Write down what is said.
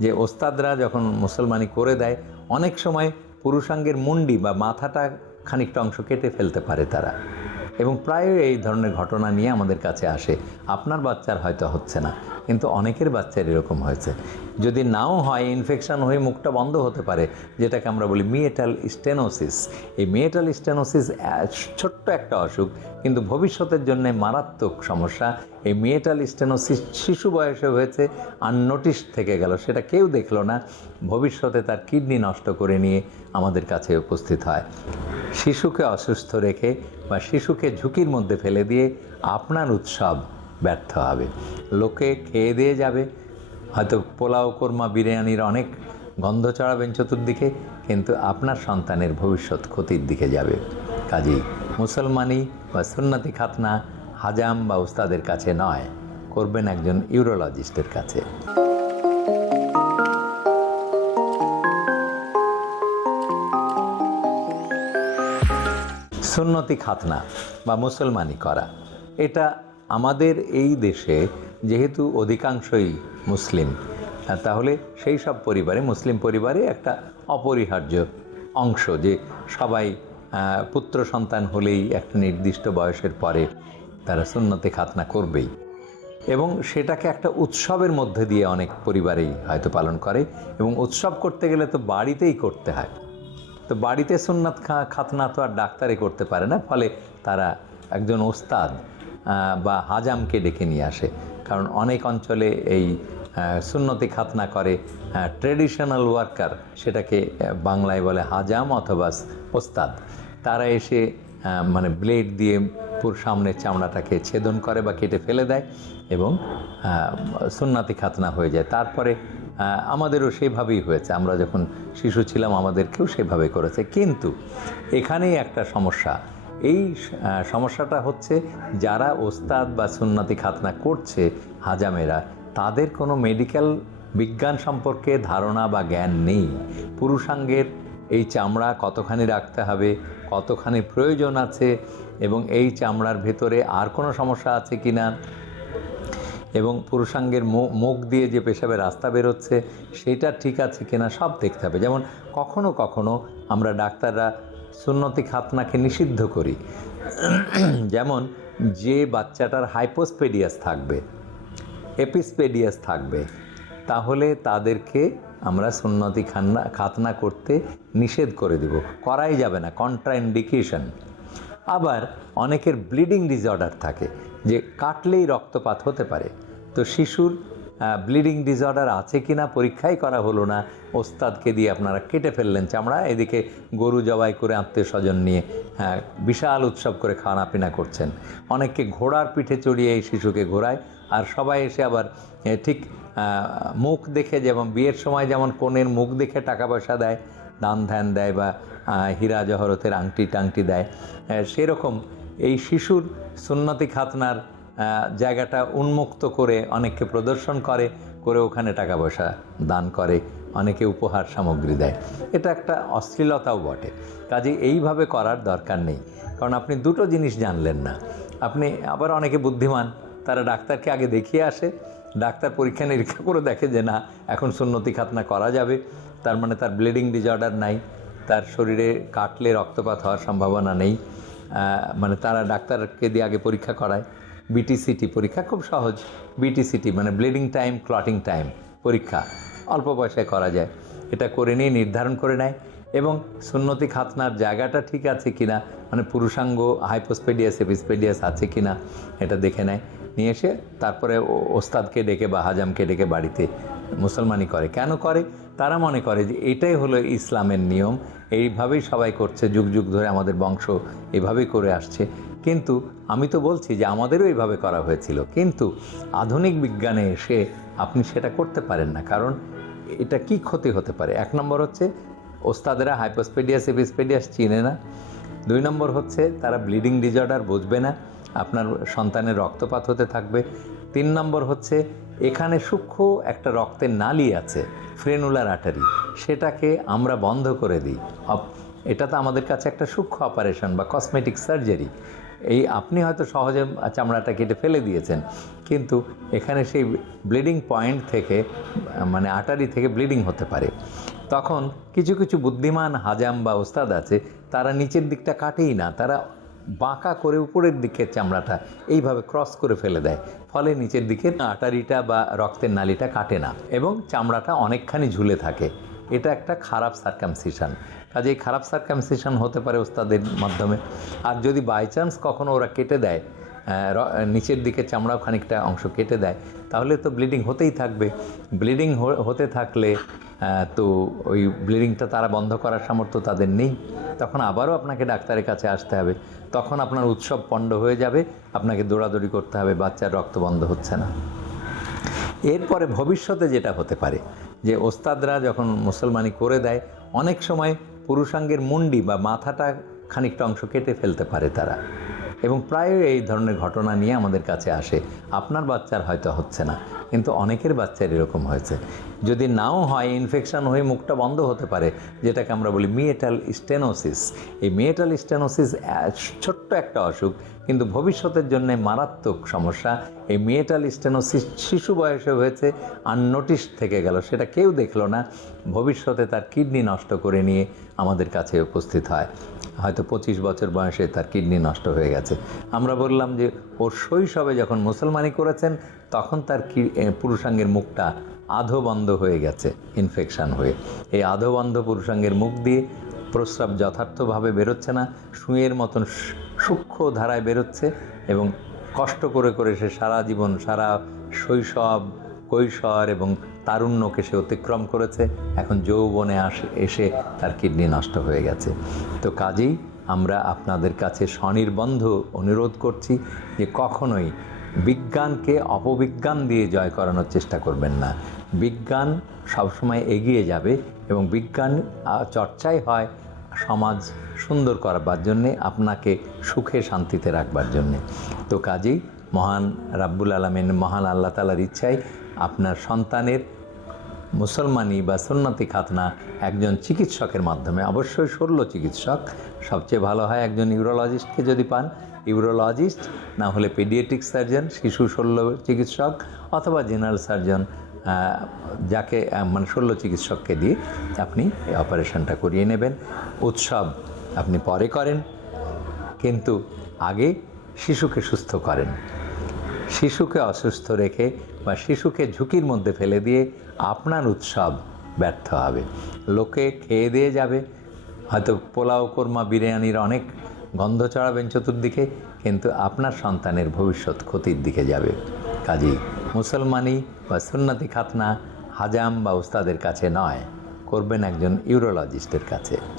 যে ওস্তাদরা যখন মুসলমানি করে দেয়, অনেক সময় পুরুষাঙ্গের মুন্ডি বা মাথাটা খানিকটা অংশ কেটে ফেলতে পারে তারা। এবং প্রায়ই এই ধরনের ঘটনা নিয়ে আমাদের কাছে আসে। আপনার বাচ্চার হয়তো হচ্ছে না। কিন্তু অনেকের বাচ্চার এরকম হয়েছে। যদি নাও হয় ইনফেকশন হয়ে মুখটা বন্ধ হতে পারে, যেটাকে আমরা বলি মিয়েটাল স্টেনোসিস এই মিয়েটাল স্টেনোসিস ছোট্ট একটা অসুখ, কিন্তু ভবিষ্যতের জন্য মারাত্মক সমস্যা। এই মিয়েটাল স্টেনোসিস শিশু বয়সে হয়েছে আননোটিস থেকে গেল, সেটা কেউ দেখল না। ভবিষ্যতে তার কিডনি নষ্ট করে নিয়ে আমাদের কাছে উপস্থিত হয়। শিশুকে অসুস্থ রেখে বা শিশুকে ঝুঁকির মধ্যে ফেলে দিয়ে আপনার উৎসব ব্যর্থ হবে। লোকে খেয়ে দিয়ে যাবে। হয়তো পোলাও, কোরমা, বিরিয়ানির অনেক গন্ধ চড়াবেন চতুর্দিকে, কিন্তু আপনার সন্তানের ভবিষ্যৎ ক্ষতির দিকে যাবে। কাজেই মুসলমানি বা সুন্নতি খাতনা হাজাম বা উস্তাদের কাছে নয়, করবেন একজন ইউরোলজিস্টের কাছে। সুন্নতি খাতনা বা মুসলমানি করা, এটা আমাদের এই দেশে যেহেতু অধিকাংশই মুসলিম তাহলে সেই সব পরিবারে, মুসলিম পরিবারে একটা অপরিহার্য অংশ যে সবাই পুত্র সন্তান হলেই একটা নির্দিষ্ট বয়সের পরে তারা সুন্নতে খাতনা করবেই। এবং সেটাকে একটা উৎসবের মধ্যে দিয়ে অনেক পরিবারেই হয়তো পালন করে। এবং উৎসব করতে গেলে তো বাড়িতেই করতে হয়। তো বাড়িতে সুন্নাত খাতনা তো আর ডাক্তারে করতে পারে না, ফলে তারা একজন ওস্তাদ বা হাজামকে ডেকে নিয়ে আসে। কারণ অনেক অঞ্চলে এই সুন্নতি খাতনা করে ট্রেডিশনাল ওয়ার্কার সেটাকে বাংলায় বলে হাজাম অথবা ওস্তাদ। তারা এসে মানে ব্লেড দিয়ে পুর সামনের চামড়াটাকে ছেদন করে বা কেটে ফেলে দেয় এবং সুন্নাতি খাতনা হয়ে যায়। তারপরে আমাদেরও সেভাবেই হয়েছে। আমরা যখন শিশু ছিলাম, আমাদেরকেও সেভাবে করেছে। কিন্তু এখানেই একটা সমস্যা। এই সমস্যাটা হচ্ছে যারা ওস্তাদ বা সুন্নাতি খাতনা করছে, হাজামেরা, তাদের কোনো মেডিকেল বিজ্ঞান সম্পর্কে ধারণা বা জ্ঞান নেই। পুরুষাঙ্গের এই চামড়া কতখানি রাখতে হবে, কতখানি প্রয়োজন আছে এবং এই চামড়ার ভেতরে আর কোনো সমস্যা আছে কি না? এবং পুরুষাঙ্গের মুখ দিয়ে যে পেশাবে রাস্তা বেরোচ্ছে, সেটা ঠিক আছে কিনা সব দেখতে হবে। যেমন কখনো কখনো আমরা ডাক্তাররা সুন্নতি খাতনাকে নিষিদ্ধ করি। যেমন, যে বাচ্চাটার হাইপোস্পেডিয়াস থাকবে, এপিসপেডিয়াস থাকবে, তাহলে তাদেরকে আমরা সুন্নতি খান্না খাতনা করতে নিষেধ করে দেব। করাই যাবে না, কন্ট্রাইন্ডিকেশন। আবার অনেকের ব্লিডিং ডিসঅর্ডার থাকে, যে কাটলেই রক্তপাত হতে পারে। তো শিশুর ব্লিডিং ডিসঅর্ডার আছে কি না পরীক্ষাই করা হলো না। ওস্তাদকে দিয়ে আপনারা কেটে ফেললেন চামড়া এদিকে গরু জবাই করে আত্মীয় স্বজন নিয়ে হ্যাঁ, বিশাল উৎসব করে খাওয়া পিনা করছেন। অনেককে ঘোড়ার পিঠে চড়িয়ে এই শিশুকে ঘোরায় আর সবাই এসে আবার ঠিক মুখ দেখে যেমন বিয়ের সময় যেমন কনের মুখ দেখে টাকা পয়সা দেয় দান ধ্যান দেয় বা হীরা জহরতের আংটি টাংটি দেয় সেরকম এই শিশুর সুন্নতি খাতনার জায়গাটা উন্মুক্ত করে অনেককে প্রদর্শন করে করে ওখানে টাকা পয়সা দান করে, অনেকে উপহার সামগ্রী দেয়। এটা একটা অশ্লীলতাও বটে। কাজে এইভাবে করার দরকার নেই। কারণ আপনি দুটো জিনিস জানলেন না। আপনি আবার অনেকে বুদ্ধিমান, তারা ডাক্তারকে আগে দেখিয়ে আসে, ডাক্তার পরীক্ষা নিরীক্ষা করে দেখে যে না, এখন সুন্নতি খাতনা করা যাবে। তার মানে তার ব্লিডিং ডিজঅর্ডার নাই, তার শরীরে কাটলে রক্তপাত হওয়ার সম্ভাবনা নেই। মানে তারা ডাক্তারকে দিয়ে আগে পরীক্ষা করায়। বিটিসিটি পরীক্ষা, খুব সহজ। বিটিসিটি মানে ব্লিডিং টাইম ক্লটিং টাইম পরীক্ষা। অল্প পয়সায় করা যায়। এটা করে নিয়ে নির্ধারণ করে নেয় এবং সুন্নতি খাতনার জায়গাটা ঠিক আছে কি না মানে পুরুষাঙ্গ হাইপোস্পেডিয়াস এপিসপেডিয়াস আছে কি না এটা দেখে নেয়। নিয়ে এসে তারপরে ওস্তাদকে ডেকে বা হাজামকে ডেকে বাড়িতে মুসলমানি করে। কেন করে? তারা মনে করে যে এটাই হলো ইসলামের নিয়ম। এইভাবেই সবাই করছে, যুগ যুগ ধরে আমাদের বংশ এভাবেই করে আসছে। কিন্তু আমি তো বলছি যে আমাদেরও এইভাবে করা হয়েছিল। কিন্তু আধুনিক বিজ্ঞানে এসে আপনি সেটা করতে পারেন না। কারণ এটা কি ক্ষতি হতে পারে? এক নম্বর হচ্ছে ওস্তাদেরা হাইপোস্পেডিয়াস, এপিসপেডিয়াস চিনে না। দুই নম্বর হচ্ছে তারা ব্লিডিং ডিজর্ডার বুঝবে না। আপনার সন্তানের রক্তপাত হতে থাকবে। তিন নম্বর হচ্ছে এখানে সূক্ষ্ম একটা রক্তের নালি আছে, ফ্রেনুলার আটারি সেটাকে আমরা বন্ধ করে দিই। এটা তো আমাদের কাছে একটা সূক্ষ্ম অপারেশন বা কসমেটিক সার্জারি। এই আপনি হয়তো সহজে চামড়াটা কেটে ফেলে দিয়েছেন, কিন্তু এখানে সেই ব্লিডিং পয়েন্ট থেকে মানে আটারি থেকে ব্লিডিং হতে পারে। তখন কিছু কিছু বুদ্ধিমান হাজাম বা ওস্তাদ আছে, তারা নিচের দিকটা কাটেই না, তারা বাঁকা করে উপরের দিকের চামড়াটা এইভাবে ক্রস করে ফেলে দেয়। ফলে নিচের দিকে আটারিটা বা রক্তের নালিটা কাটে না এবং চামড়াটা অনেকখানি ঝুলে থাকে। এটা একটা খারাপ সার্কামসিশন কাজে এই খারাপ সার্কামসিশন হতে পারে ওস্তাদের মাধ্যমে। আর যদি বাই চান্স কখনো ওরা কেটে দেয় নিচের দিকে চামড়াও খানিকটা অংশ কেটে দেয়, তাহলে তো ব্লিডিং হতেই থাকবে। ব্লিডিং হতে থাকলে তো ওই ব্লিডিংটা তারা বন্ধ করার সামর্থ্য তাদের নেই। তখন আবারও আপনাকে ডাক্তারের কাছে আসতে হবে। তখন আপনার উৎসব পণ্ড হয়ে যাবে, আপনাকে দৌড়াদৌড়ি করতে হবে, বাচ্চার রক্ত বন্ধ হচ্ছে না। এরপরে ভবিষ্যতে যেটা হতে পারে, যে ওস্তাদরা যখন মুসলমানি করে দেয়, অনেক সময় পুরুষাঙ্গের মুন্ডি বা মাথাটা খানিকটা অংশ কেটে ফেলতে পারে তারা। এবং প্রায়ই এই ধরনের ঘটনা নিয়ে আমাদের কাছে আসে। আপনার বাচ্চার হয়তো হচ্ছে না, কিন্তু অনেকের বাচ্চার এরকম হয়েছে। যদি নাও হয় ইনফেকশন হয়ে মুখটা বন্ধ হতে পারে, যেটাকে আমরা বলি মিয়েটাল স্টেনোসিস এই মিয়েটাল স্টেনোসিস ছোট্ট একটা অসুখ, কিন্তু ভবিষ্যতের জন্য মারাত্মক সমস্যা। এই মিয়েটাল স্টেনোসিস শিশু বয়সে হয়েছে আননোটিস থেকে গেল, সেটা কেউ দেখল না। ভবিষ্যতে তার কিডনি নষ্ট করে নিয়ে আমাদের কাছে উপস্থিত হয়। হয়তো পঁচিশ বছর বয়সে তার কিডনি নষ্ট হয়ে গেছে। আমরা বললাম যে, ওর শৈশবে যখন মুসলমানি করেছেন, তখন তার কি পুরুষাঙ্গের মুখটা আধো বন্ধ হয়ে গেছে ইনফেকশান হয়ে। এই আধো বন্ধ পুরুষাঙ্গের মুখ দিয়ে প্রস্রাব যথার্থভাবে বেরোচ্ছে না সুঁয়ের মতন সূক্ষ্ম ধারায় বেরোচ্ছে এবং কষ্ট করে করে সে সারা জীবন, সারা শৈশব, কৈশোর এবং তারুণ্যকে সে অতিক্রম করেছে। এখন যৌবনে আসে, এসে তার কিডনি নষ্ট হয়ে গেছে। তো কাজেই আমরা আপনাদের কাছে স্বনির্বন্ধ অনুরোধ করছি যে কখনোই বিজ্ঞানকে অপবিজ্ঞান দিয়ে জয় করানোর চেষ্টা করবেন না। বিজ্ঞান সবসময় এগিয়ে যাবে এবং বিজ্ঞান চর্চাই হয় সমাজ সুন্দর করবার জন্যে, আপনাকে সুখে শান্তিতে রাখবার জন্যে। তো কাজেই মহান রাব্বুল আলমিন, মহান আল্লাহ তালার ইচ্ছায় আপনার সন্তানের মুসলমানি বা সুন্নতি খাতনা একজন চিকিৎসকের মাধ্যমে, অবশ্যই শল্য চিকিৎসক, সবচেয়ে ভালো হয় একজন ইউরোলজিস্টকে যদি পান। ইউরোলজিস্ট, না হলে পেডিয়েট্রিক সার্জন, শিশু শল্য চিকিৎসক অথবা জেনারেল সার্জন যাকে মানে শল্য চিকিৎসককে দিয়ে আপনি এই অপারেশনটা করিয়ে নেবেন। উৎসব আপনি পরে করেন, কিন্তু আগে শিশুকে সুস্থ করেন। শিশুকে অসুস্থ রেখে বা শিশুকে ঝুঁকির মধ্যে ফেলে দিয়ে আপনার উৎসব ব্যর্থ হবে। লোকে খেয়ে দিয়ে যাবে। হয়তো পোলাও, কোরমা, বিরিয়ানির অনেক গন্ধ চড়াবেন চতুর্দিকে, কিন্তু আপনার সন্তানের ভবিষ্যৎ ক্ষতির দিকে যাবে। কাজেই মুসলমানি বা সুন্নতি খাতনা হাজাম বা উস্তাদের কাছে নয়, করবেন একজন ইউরোলজিস্টের কাছে।